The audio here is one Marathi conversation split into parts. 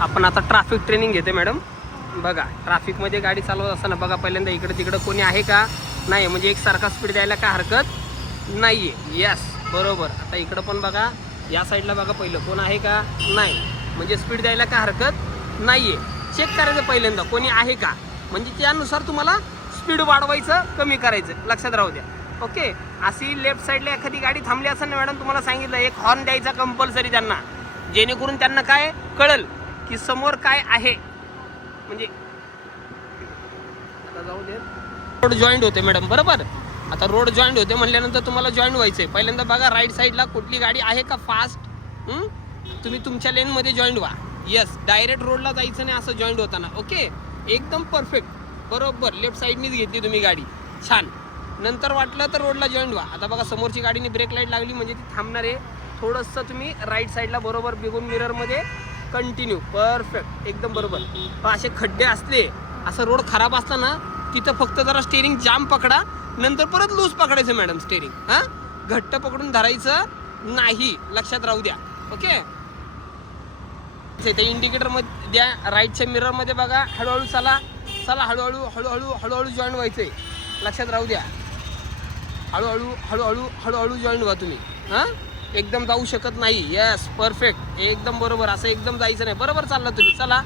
आपण आता ट्रॅफिक ट्रेनिंग घेते मॅडम. बघा ट्रॅफिकमध्ये गाडी चालवत असताना बघा पहिल्यांदा इकडे तिकडं कोणी आहे का नाही, म्हणजे एकसारखा स्पीड द्यायला काय हरकत नाही आहे. यस बरोबर. आता इकडं पण बघा, या साईडला बघा पहिलं कोण आहे का नाही, म्हणजे स्पीड द्यायला काय हरकत नाही आहे. चेक करायचं पहिल्यांदा कोणी आहे का, म्हणजे त्यानुसार तुम्हाला स्पीड वाढवायचं कमी करायचं, लक्षात राहू द्या. ओके. अशी लेफ्ट साईडला एखादी गाडी थांबली असेल ना मॅडम, तुम्हाला सांगितलं एक हॉर्न द्यायचा कंपल्सरी त्यांना, जेणेकरून त्यांना काय कळेल की समोर काय आहे. म्हणजे आता जाऊ दे, रोड जॉईंट होते मॅडम बरोबर. आता रोड जॉईंट होते म्हणल्यानंतर तुम्हाला जॉईंट व्हायचंय. पहिल्यांदा बघा राईट साईडला कुठली गाडी आहे का फास्ट, तुम्ही तुमच्या लेनमध्ये जॉईंट व्हा. येस, डायरेक्ट रोडला जायचं नाही असं जॉईंट होताना. ओके, एकदम परफेक्ट बरोबर. लेफ्ट साईडनीच घेतली तुम्ही गाडी, छान. नंतर वाटलं तर रोडला जॉईंट व्हा. आता बघा समोरची गाडीने ब्रेक लाईट लागली म्हणजे ती थांबणार आहे. थोडंसं तुम्ही राईट साईडला बरोबर बघून मिररमध्ये कंटिन्यू, परफेक्ट एकदम बरोबर. असे खड्डे असले, असं रोड खराब असला ना, तिथं फक्त जरा स्टेरिंग जाम पकडा, नंतर परत लूज पकडायचं मॅडम स्टेरिंग. हां, घट्ट पकडून धरायचं नाही, लक्षात राहू द्या. ओके. ते इंडिकेटर मध्ये द्या, राईटच्या मिररमध्ये बघा, हळूहळू चला चला, हळूहळू हळूहळू हळूहळू जॉईन व्हायचंय, लक्षात राहू द्या. हळूहळू हळूहळू हळूहळू जॉईन व्हा तुम्ही. हां, एकदम जाऊ शकत नाही. येस परफेक्ट, एकदम बरोबर. असं एकदम जायचं नाही, बरोबर चाललं तुम्ही. चला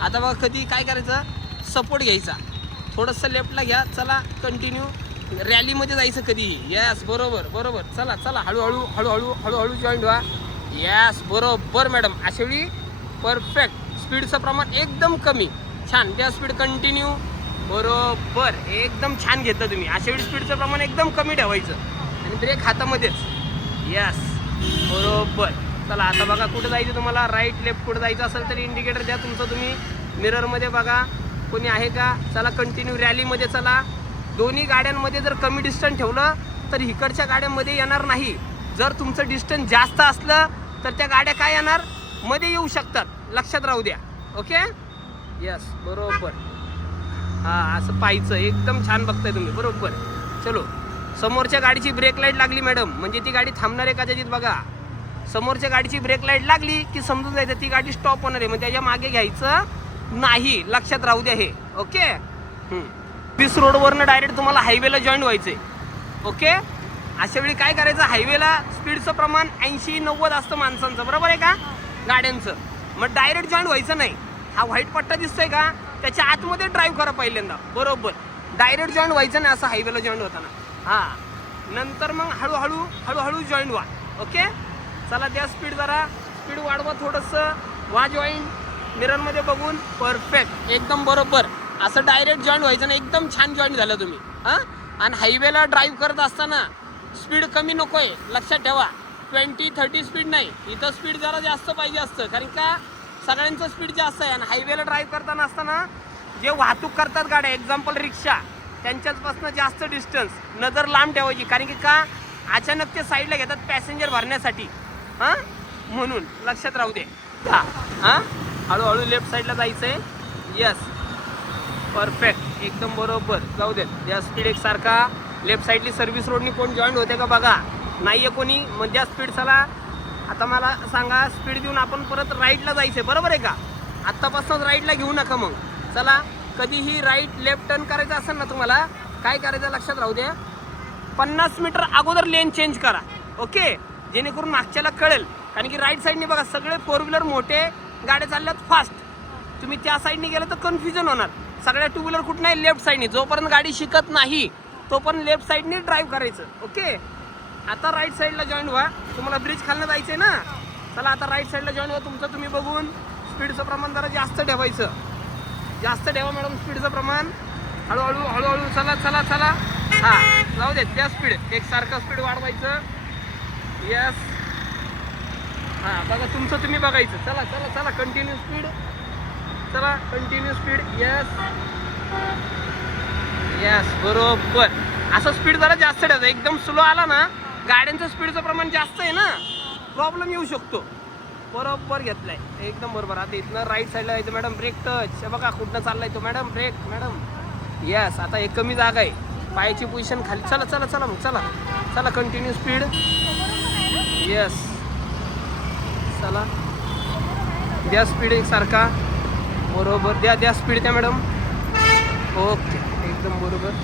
आता बघा कधी काय करायचं, सपोर्ट घ्यायचा, थोडंसं लेफ्टला घ्या, चला कंटिन्यू. रॅलीमध्ये जायचं कधीही. येस बरोबर बरोबर. चला चला, हळूहळू हळूहळू हळूहळू जॉईन व्हा. येस बरोबर मॅडम. अशावेळी परफेक्ट, स्पीडचं प्रमाण एकदम कमी, छान. त्या स्पीड कंटिन्यू, बरोबर एकदम छान घेतलं तुम्ही. अशावेळी स्पीडचं प्रमाण एकदम कमी ठेवायचं आणि ब्रेक हातामध्येच. यस बरोबर. चला आता बघा कुठं जायचं तुम्हाला, राईट लेफ्ट कुठं जायचं असेल तरी इंडिकेटर द्या तुमचं तुम्ही. मिररमध्ये बघा कोणी आहे का, चला कंटिन्यू रॅलीमध्ये चला. दोन्ही गाड्यांमध्ये जर कमी डिस्टन्स ठेवलं तर इकडच्या गाड्यांमध्ये येणार नाही. जर तुमचं डिस्टन्स जास्त असलं तर त्या गाड्या काय येणार, मध्ये येऊ शकतात, लक्षात राहू द्या. ओके. यस बरोबर. हां, असं पाहायचं, एकदम छान बघताय तुम्ही बरोबर. चलो, समोरच्या गाडीची ब्रेक लाईट लागली मॅडम, म्हणजे ती गाडी थांबणार आहे का त्याच्यात बघा. समोरच्या गाडीची ब्रेक लाईट लागली की समजून जायचं ती गाडी स्टॉप होणार आहे, म्हणजे त्याच्या मागे घ्यायचं नाही, लक्षात राहू द्या हे. ओके. पीस रोडवरनं डायरेक्ट तुम्हाला हायवेला जॉईन व्हायचंय. ओके. अशा वेळी काय करायचं, हायवेला स्पीडचं प्रमाण 80-90 असतं माणसांचं, बरोबर आहे का, गाड्यांचं. मग डायरेक्ट जॉईन व्हायचं नाही. हा व्हाईट पट्टा दिसतोय का, त्याच्या आतमध्ये ड्राईव्ह करा पहिल्यांदा, बरोबर. डायरेक्ट जॉईन व्हायचं नाही असं हायवेला जॉईन होताना. हां, नंतर मग हळूहळू हळूहळू जॉईन व्हा. ओके. चला द्या स्पीड, जरा स्पीड वाढवा थोडंसं, व्हा जॉईन मिररमध्ये बघून, परफेक्ट एकदम बरोबर. असं डायरेक्ट जॉईन व्हायचं नाही, एकदम छान जॉईन झालं तुम्ही. हां, आणि हायवेला ड्राईव्ह करत असताना स्पीड कमी नको आहे, लक्षात ठेवा. 20-30 स्पीड नाही, इथं स्पीड जरा जास्त पाहिजे असतं, कारण का सगळ्यांचं स्पीड जास्त आहे. आणि हायवेला ड्राईव्ह करताना असताना जे वाहतूक करतात गाड्या, एक्झाम्पल रिक्षा, त्यांच्याचपासून जास्त डिस्टन्स, नजर लांब ठेवायची, कारण की का अचानक ते साईडला घेतात पॅसेंजर भरण्यासाठी. हां, म्हणून लक्षात राहू दे. हां हां, हळूहळू लेफ्ट साईडला जायचं आहे. यस परफेक्ट एकदम बरोबर. जाऊ दे, या स्पीड एकसारखा. लेफ्ट साईडली सर्व्हिस रोडनी कोण जॉईन होते का बघा, नाही आहे कोणी, म्हणजे या स्पीड. चला आता मला सांगा, स्पीड देऊन आपण परत राईटला जायचं आहे, बरोबर आहे का. आत्तापासूनच राईटला घेऊ नका मग. चला, कधीही राईट लेफ्ट टर्न करायचं असेल ना तुम्हाला, काय करायचं लक्षात राहू द्या, 50 मीटर अगोदर लेन चेंज करा. ओके, जेणेकरून मागच्याला कळेल, कारण की राईट साईडने बघा सगळे 4 व्हीलर मोठे गाड्या चालल्यात फास्ट. तुम्ही त्या साईडने गेलं तर कन्फ्युजन होणार. सगळ्या 2 व्हीलर कुठं नाही, लेफ्ट साईडने. जोपर्यंत गाडी शिकत नाही तोपर्यंत लेफ्ट साईडने ड्राईव्ह करायचं. ओके. आता राईट साईडला जॉईन व्हा, तुम्हाला ब्रिज खालनं जायचं आहे ना. चला आता राईट साईडला जॉईन व्हा, तुमचं तुम्ही बघून. स्पीडचं प्रमाण जरा जास्त ठेवायचं, जास्त ठेवा मॅडम स्पीडचं प्रमाण. हळूहळू हळूहळू चला चला चला. हां, जाऊ देत त्या स्पीड, एकसारखं स्पीड वाढवायचं. यस. हां बघा तुमचं तुम्ही बघायचं. चला चला चला, कंटिन्यू स्पीड, चला कंटिन्यू स्पीड. यस यस बरोबर. असं स्पीड जरा जास्त ठेवायचं. एकदम स्लो आला ना, गाड्यांचं स्पीडचं प्रमाण जास्त आहे ना, प्रॉब्लेम येऊ शकतो. बरोबर घेतलाय, एकदम बरोबर. आता इथनं राईट साईडला जायचं मॅडम, ब्रेक टच. बघा कुठनं चाललाय तो मॅडम, ब्रेक मॅडम. यस, आता एक कमी जागा आहे, पायाची पोझिशन खाली. चला चला चला मग, चला चला कंटिन्यू स्पीड. यस चला द्या स्पीड एकसारखा. बरोबर, द्या स्पीड द्या मॅडम. ओके, एकदम बरोबर.